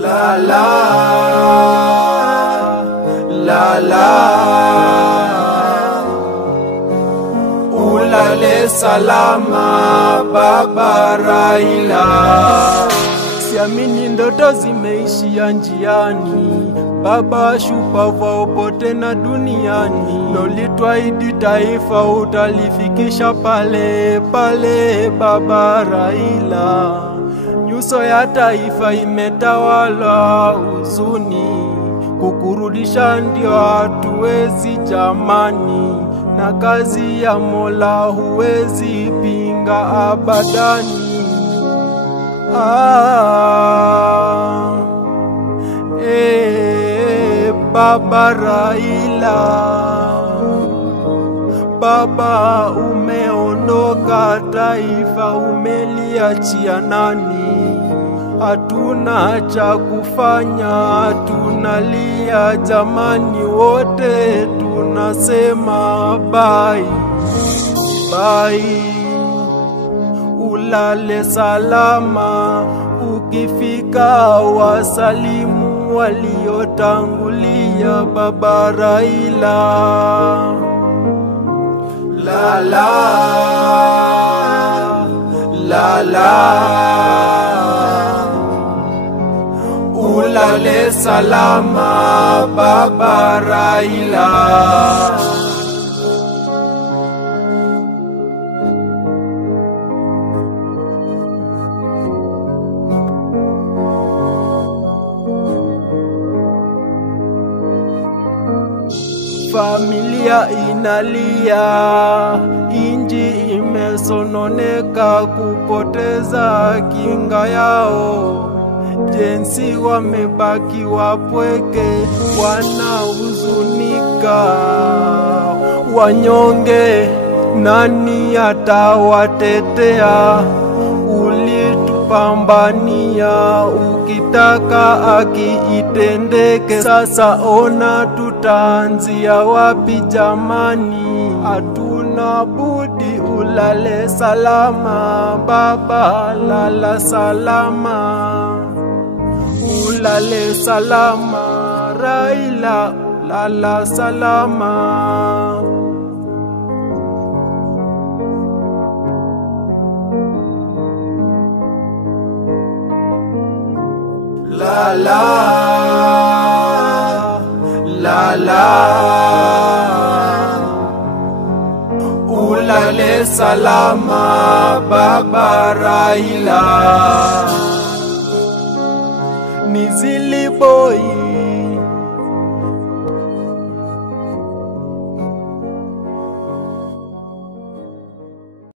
La la, la la, ulale salama baba Raila. Siamini ndoto zimeishia njiani, baba shupavu upo tena duniani. Lolitwaahidi taifa utalifikisha pale pale baba Raila. Nyuso ya taifa imetawala huzuni, kukurudisha ndio hatuwezi jamani, na kazi ya Mola huwezi pinga abadani. Baba Raila, baba umeondoka, taifa umeliachia nani? Hatuna cha kufanya, tunalia jamani, wote tunasema bye bye. Ulale salama, ukifika wasalimu waliotangulia baba Raila. La la, la la, ulale salama baba Raila. Familia inalia, inji imesononeka kupoteza kinga yao. Jensi wamebaki wapweke, wanahuzunika. Wanyonge nani atawatetea? Ulitupambania, ukitaka akiitendeke. Sasa ona tutaanzia wapi jamani? Hatuna budi, ulale salama baba, lala salama. Ulale salama Raila, lala salama. La la, la la, ulale salama baba Raila. Nizili boy